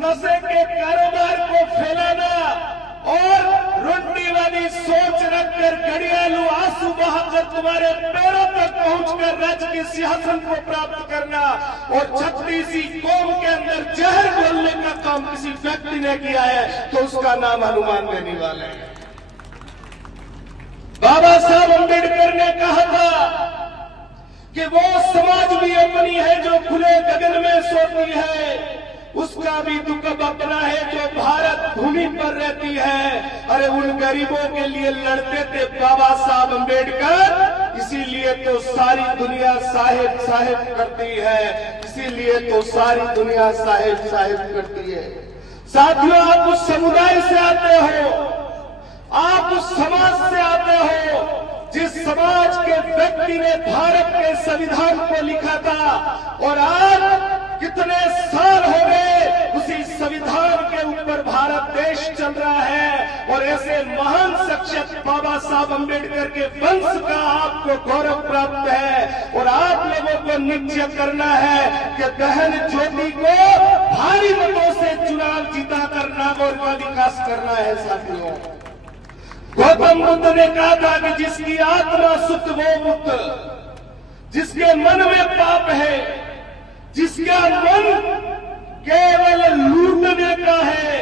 नशे के कारोबार को फैलाना और रुंडी वाली सोच रखकर घड़ियालू आंसू बहाकर तुम्हारे पैरों तक पहुंचकर राज्य के सिंहासन को प्राप्त करना और 36 कौम के अंदर जहर घोलने का काम किसी व्यक्ति ने किया है तो उसका नाम हनुमान बेनीवाल है। बाबा साहब अम्बेडकर ने कहा था कि वो समाज भी अपनी है जो खुले गगन में सोती है, उसका भी दुख अपना है जो भारत भूमि पर रहती है। अरे उन गरीबों के लिए लड़ते थे बाबा साहब अम्बेडकर, इसीलिए तो सारी दुनिया साहेब साहेब करती है, इसीलिए तो सारी दुनिया साहेब साहेब करती है। साथियों, आप उस समुदाय से आते हो, आप उस समाज से आते हो जिस समाज के व्यक्ति ने भारत के संविधान को लिखा था और आज कितने साल हो गए उसी संविधान के ऊपर भारत देश चल रहा है। और ऐसे महान शख्सियत बाबा साहब अम्बेडकर के वंश का आपको गौरव प्राप्त है और आप लोगों को निश्चय करना है कि बहन ज्योति को भारी मतों से चुनाव जीताकर नागौर का विकास करना है। साथियों, गौतम बुद्ध ने कहा था कि जिसकी आत्मा शुद्ध वो मुक्त, जिसके मन में पाप है, जिसका मन केवल लूटने का है,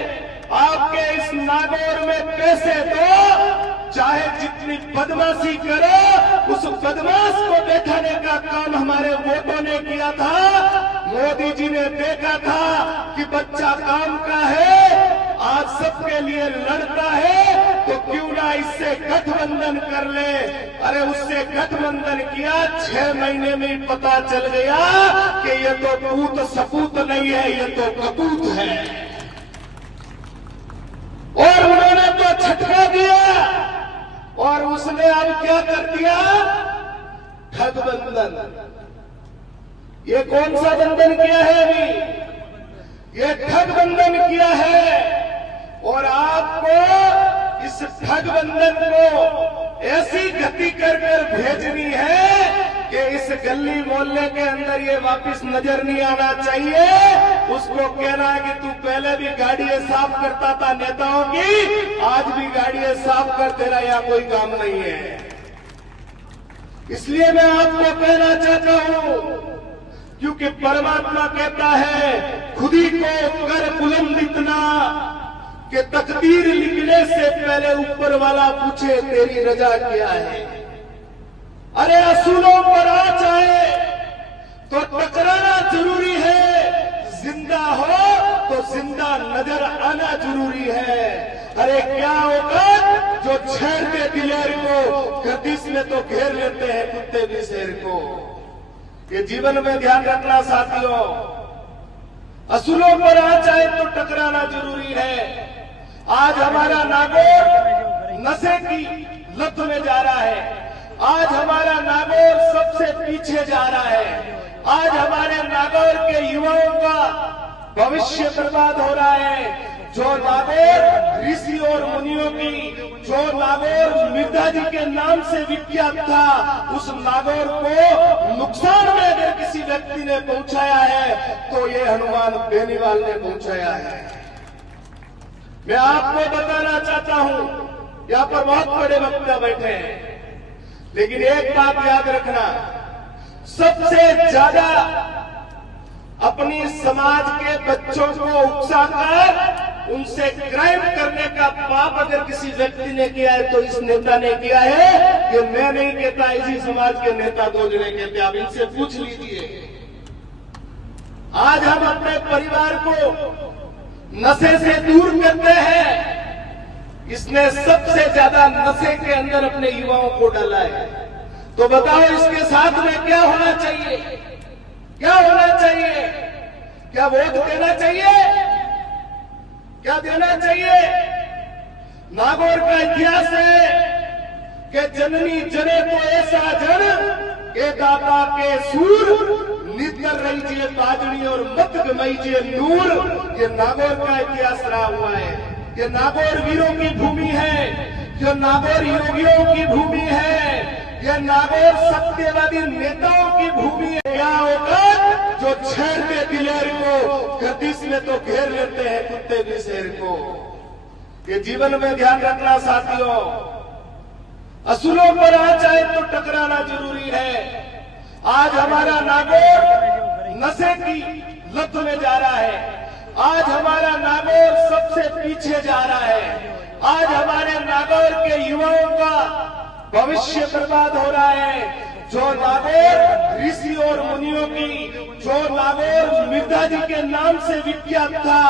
आपके इस नागौर में पैसे दो, चाहे जितनी बदमाशी करो, उस बदमाश को बैठाने का काम हमारे वोटों ने किया था। मोदी जी ने देखा था कि बच्चा काम का है, आज सबके लिए लड़ता है, तो क्यों ना इससे गठबंधन कर ले। अरे उससे गठबंधन किया, 6 महीने में ही पता चल गया कि ये तो पूत सपूत नहीं है, ये तो कपूत है। और उन्होंने तो झटका दिया और उसने अब क्या कर दिया, ठगबंधन। ये कौन सा बंधन किया है अभी, ये ठगबंधन किया है। और आपको इस ठगबंधन को ऐसी गति कर भेजनी है कि इस गली मोहल्ले के अंदर ये वापस नजर नहीं आना चाहिए। उसको कहना है कि तू पहले भी गाड़ियां साफ करता था नेताओं की, आज भी गाड़ियां साफ कर, तेरा यहाँ कोई काम नहीं है। इसलिए मैं आपको कहना चाहता हूं, क्योंकि परमात्मा कहता है खुद ही को कर बुलंद इतना कि तकदीर लिखने से पहले ऊपर वाला पूछे तेरी रजा क्या है। अरे असूलों पर आ जाए तो टकराना जरूरी है, जिंदा हो तो जिंदा नजर आना जरूरी है। अरे क्या होगा जो छेड़ते दिलेर को, गर्दिश में तो घेर लेते हैं कुत्ते भी शेर को। ये जीवन में ध्यान रखना साथियों, असूलों पर आ जाए तो टकराना जरूरी है। आज हमारा नागौर नशे की लत में जा रहा है, आज हमारा नागौर सबसे पीछे जा रहा है, आज हमारे नागौर के युवाओं का भविष्य बर्बाद हो रहा है। जो नागौर ऋषि और मुनियों की, जो नागौर मिर्धा जी के नाम से विख्यात था, उस नागौर को नुकसान में अगर किसी व्यक्ति ने पहुंचाया है तो ये हनुमान बेनीवाल ने पहुंचाया है। मैं आपको बताना चाहता हूं, यहां पर बहुत बड़े वक्ता बैठे हैं, लेकिन एक बात याद रखना, सबसे ज्यादा अपनी समाज के बच्चों को उकसाकर उनसे क्राइम करने का पाप अगर किसी व्यक्ति ने किया है तो इस नेता ने किया है। ये मैं नहीं कहता, इसी समाज के नेता 2 जने कहते, आप इनसे पूछ लीजिए। आज हम अपने परिवार को नशे से दूर करते हैं, इसने सबसे ज्यादा नशे के अंदर अपने युवाओं को डाला है। तो बताओ इसके साथ में क्या होना चाहिए, क्या होना चाहिए? क्या वोट देना चाहिए? क्या देना चाहिए? नागौर का इतिहास है कि जननी जने तो ऐसा जन के दाता के सूर नितर रही बाजड़ी और मत गमईजिए दूर। ये नागौर का इतिहास रहा हुआ है। ये नागौर वीरों की भूमि है, जो नागौर योगियों की भूमि है, यह नागौर सत्यवादी नेताओं की भूमि है। क्या होगा जो छेड़ते दिलेर को, गर्दिश में तो घेर लेते हैं कुत्ते भी शेर को। ये जीवन में ध्यान रखना साथियों, असूलों पर आ जाए तो टकराना जरूरी है। आज हमारा नागौर नशे की लत में जा रहा है, आज हमारा नागौर सबसे पीछे जा रहा है, आज हमारे नागौर के युवाओं का भविष्य बर्बाद हो रहा है। जो नागौर ऋषि और मुनियों की, जो नागौर मिर्धा जी के नाम से विख्यात था,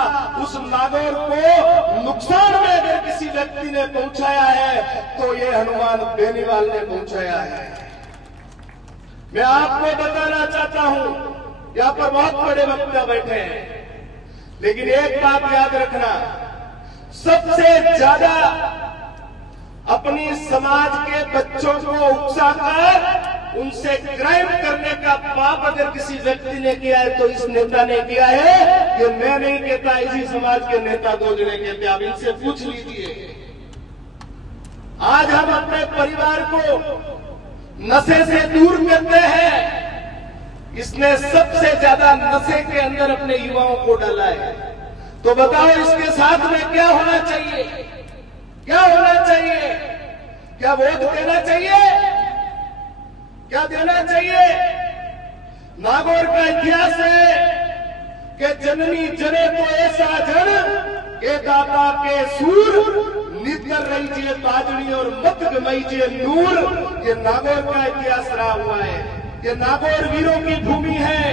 उस नागौर को नुकसान में अगर किसी व्यक्ति ने पहुंचाया है तो ये हनुमान बेनीवाल ने पहुंचाया है। मैं आपको बताना चाहता हूं, यहाँ पर बहुत बड़े वक्ता बैठे हैं, लेकिन एक बात याद रखना, सबसे ज्यादा अपनी समाज के बच्चों को उकसाकर उनसे क्राइम करने का पाप अगर किसी व्यक्ति ने किया है तो इस नेता ने किया है। ये मैं नहीं कहता, इसी समाज के नेता दो जने कहते, आप इनसे पूछ लीजिए। आज हम अपने परिवार को नशे से दूर करते हैं, इसने सबसे ज्यादा नशे के अंदर अपने युवाओं को डाला है। तो बताओ इसके साथ में क्या होना चाहिए, क्या होना चाहिए? क्या वोट देना चाहिए? क्या देना चाहिए? नागौर का इतिहास है कि जननी जने तो ऐसा जन के दाता के सूर नितर रही जे बाजड़ी और मत गमई जे नूर। ये नागौर का इतिहास रहा हुआ है। ये नागौर वीरों की भूमि है,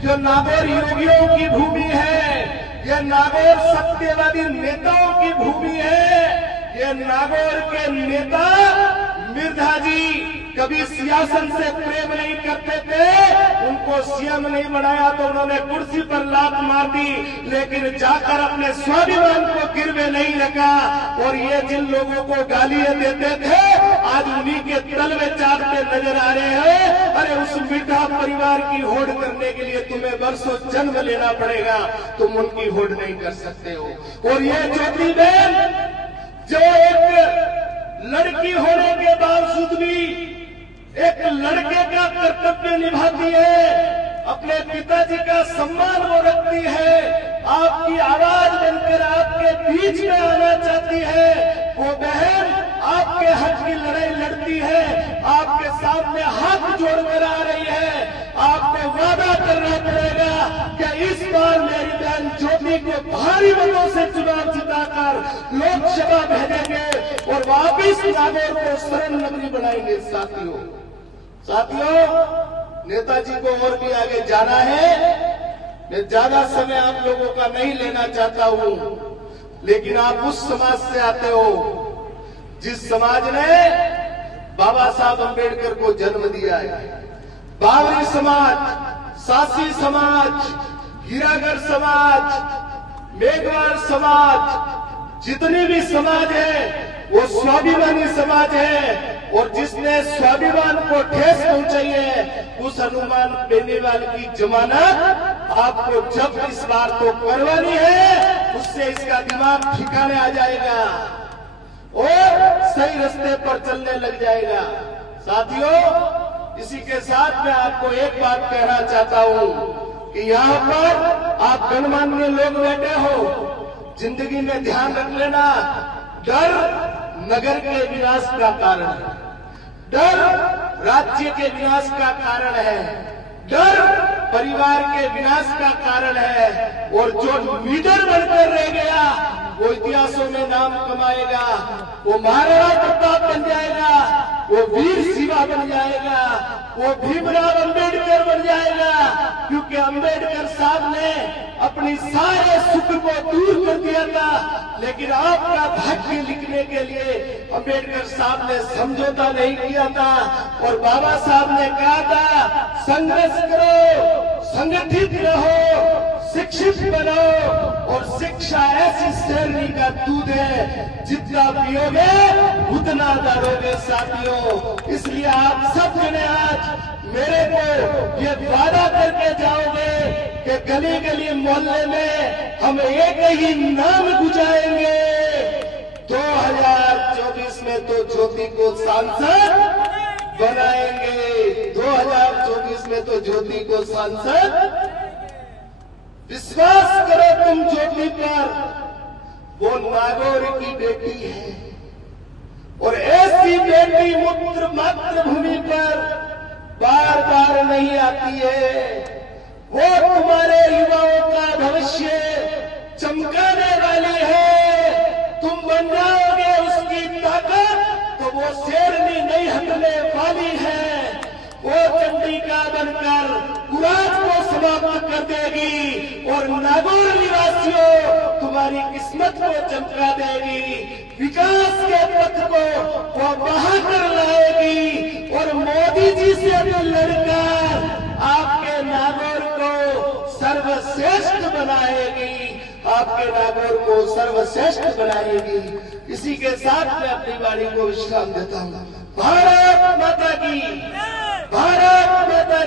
ये नागौर योगियों की भूमि है, ये नागौर सत्यवादी नेताओं की भूमि है। ये नागौर के नेता मिर्धा जी कभी सियासत से प्रेम नहीं करते थे, उनको सीएम नहीं बनाया तो उन्होंने कुर्सी पर लात मार दी, लेकिन जाकर अपने स्वाभिमान को गिरवे नहीं रखा। और ये जिन लोगों को गालियां देते थे आज उन्हीं के तल में चाटते नजर आ रहे हैं। अरे उस मिर्धा परिवार की होड़ करने के लिए तुम्हें बरसों जन्म लेना पड़ेगा, तुम उनकी होड़ नहीं कर सकते हो। और ये ज्योति बहन जो एक लड़की होने के बावजूद भी एक लड़के का कर्तव्य निभाती है, अपने पिताजी का सम्मान वो रखती है, आपकी आवाज बनकर आपके बीच में आना चाहती है, वो बहन आपके हक की लड़ाई लड़ती है, आपके सामने हाथ जोड़कर आ रही है। आपको वादा करना पड़ेगा कि इस बार मेरी बहन ज्योति को भारी मतों से चुनाव जिताकर लोकसभा भेजेंगे और वापिस नागौर को स्वर्ण नगरी बनाएंगे। साथियों, नेताजी को और भी आगे जाना है। मैं ज्यादा समय आप लोगों का नहीं लेना चाहता हूं, लेकिन आप उस समाज से आते हो जिस समाज ने बाबा साहब अम्बेडकर को जन्म दिया है। बावरी समाज, सासी समाज, हीरागढ़ समाज, मेघवाल समाज, जितनी भी समाज है वो स्वाभिमानी समाज है। और जिसने स्वाभिमान को ठेस पहुंचाई है उस हनुमान बेनीवाल की जमानत आपको जब इस बार तो करवानी है, उससे इसका दिमाग ठिकाने आ जाएगा और सही रास्ते पर चलने लग जाएगा। साथियों, इसी के साथ मैं आपको एक बात कहना चाहता हूं कि यहाँ पर आप गणमान्य लोग बैठे हो, जिंदगी में ध्यान रख लेना, डर नगर के विनाश का कारण है, डर राज्य के विनाश का कारण है, डर परिवार के विनाश का कारण है। और जो लीडर बनकर रह गया वो इतिहासों में नाम कमाएगा, वो महाराणा प्रताप बन जाएगा, वो वीर शिवा बन जाएगा, वो भीमराव अंबेडकर बन जाएगा। क्योंकि अंबेडकर साहब ने अपनी सारे सुख को दूर कर दिया था, लेकिन आपका भाग्य लिखने के लिए अंबेडकर साहब ने समझौता नहीं किया था। और बाबा साहब ने कहा था संघर्ष करो, संगठित रहो, शिक्षित बनो। और शिक्षा ऐसी शेरनी का दूध है, जितना पियोगे उतना डरोगे। साथियों, इसलिए आप सब जने आज मेरे को ये वादा करके जाओगे कि गली गली मोहल्ले में हम एक ही नाम गुजारेंगे। 2024 में तो ज्योति को सांसद बनाएंगे। 2024 में तो ज्योति को सांसद, विश्वास करो तुम ज्योति पर, वो नागौर की बेटी है और ऐसी बेटी मातृभूमि पर बार बार नहीं आती है। वो तुम्हारे युवाओं का भविष्य चमकाने वाली है। तुम बन जाओगे उसकी ताकत तो वो शेरनी नहीं हटने वाली है। वो चंडिका बनकर गुराज को समाप्त कर देगी और नागौर निवासियों तुम्हारी किस्मत को चमका देगी। विकास के पथ को वो बहाकर लाएगी और मोदी जी से भी लड़कर आपके नागौर को सर्वश्रेष्ठ बनाएगी। आपके नागौर को सर्वश्रेष्ठ बनाएगी। इसी के साथ मैं अपनी वाणी को विश्राम देता हूँ। भारत माता की, भारत माता